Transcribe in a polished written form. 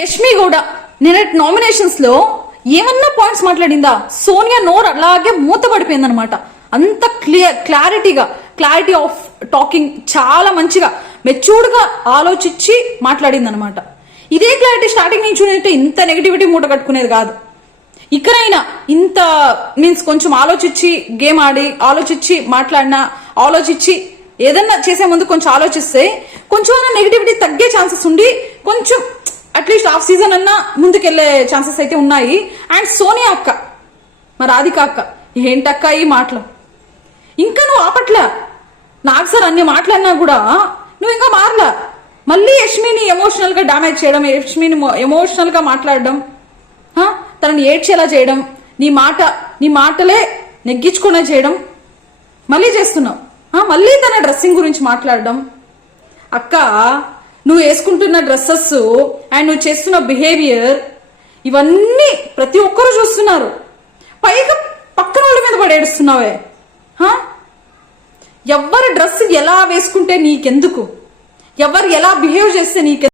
యష్మి కూడా నిన్నటి నామినేషన్స్ లో ఏమన్నా పాయింట్స్ మాట్లాడిందా? సోనియా నోర్ అలాగే మూతపడిపోయింది అనమాట. అంత క్లారిటీ ఆఫ్ టాకింగ్ చాలా మంచిగా మెచ్యూర్డ్ గా ఆలోచించి మాట్లాడింది అనమాట. ఇదే క్లారిటీ స్టార్టింగ్ నుంచి చూడంటే ఇంత నెగిటివిటీ మూట కట్టుకునేది కాదు. ఇక్కడైనా ఇంత మీన్స్ కొంచెం ఆలోచించి గేమ్ ఆడి ఆలోచించి మాట్లాడినా, ఆలోచించి ఏదన్నా చేసే ముందు కొంచెం ఆలోచిస్తే కొంచెం నెగిటివిటీ తగ్గే ఛాన్సెస్ ఉండి కొంచెం అట్లీస్ట్ హాఫ్ సీజన్ అన్నా ముందుకెళ్లే ఛాన్సెస్ అయితే ఉన్నాయి. అండ్ సోనియా అక్క, మరి రాధిక అక్క, ఏంటక్క ఈ మాటలు? ఇంకా నువ్వు ఆపట్లా. నాకు సార్ అన్ని మాట్లాడినా కూడా నువ్వు ఇంకా మారలా. మళ్ళీ యష్మిని ఎమోషనల్ గా డామేజ్ చేయడం, యష్మిని ఎమోషనల్ గా మాట్లాడడం, తనని ఏడ్చేలా చేయడం, నీ మాటలే నెగ్గించుకునే చేయడం మళ్ళీ చేస్తున్నావు. మళ్ళీ తన డ్రెస్సింగ్ గురించి మాట్లాడడం. అక్క, నువ్వు వేసుకుంటున్న డ్రెస్సెస్ అండ్ నువ్వు చేస్తున్న బిహేవియర్ ఇవన్నీ ప్రతి ఒక్కరూ చూస్తున్నారు. పైగా పక్కన వాళ్ళ మీద పడి ఏడుస్తున్నావే. ఎవరి డ్రెస్ ఎలా వేసుకుంటే నీకెందుకు? ఎవరు ఎలా బిహేవ్ చేస్తే నీకెందుకు?